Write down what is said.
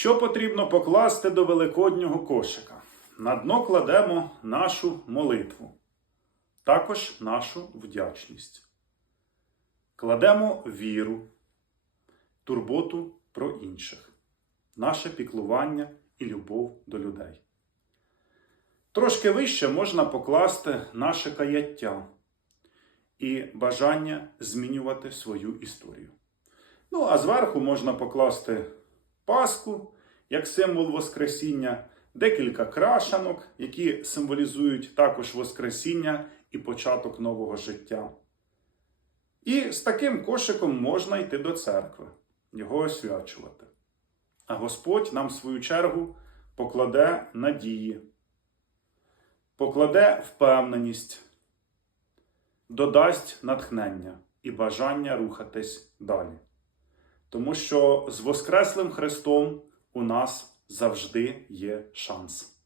Що потрібно покласти до великоднього кошика? На дно кладемо нашу молитву, також нашу вдячність. Кладемо віру, турботу про інших, наше піклування і любов до людей. Трошки вище можна покласти наше каяття і бажання змінювати свою історію. Ну, а зверху можна покласти Пасху як символ Воскресіння, декілька крашанок, які символізують також Воскресіння і початок нового життя. І з таким кошиком можна йти до церкви, його освячувати. А Господь нам, в свою чергу, покладе надії, покладе впевненість, додасть натхнення і бажання рухатись далі. Тому що з Воскреслим Христом у нас завжди є шанс.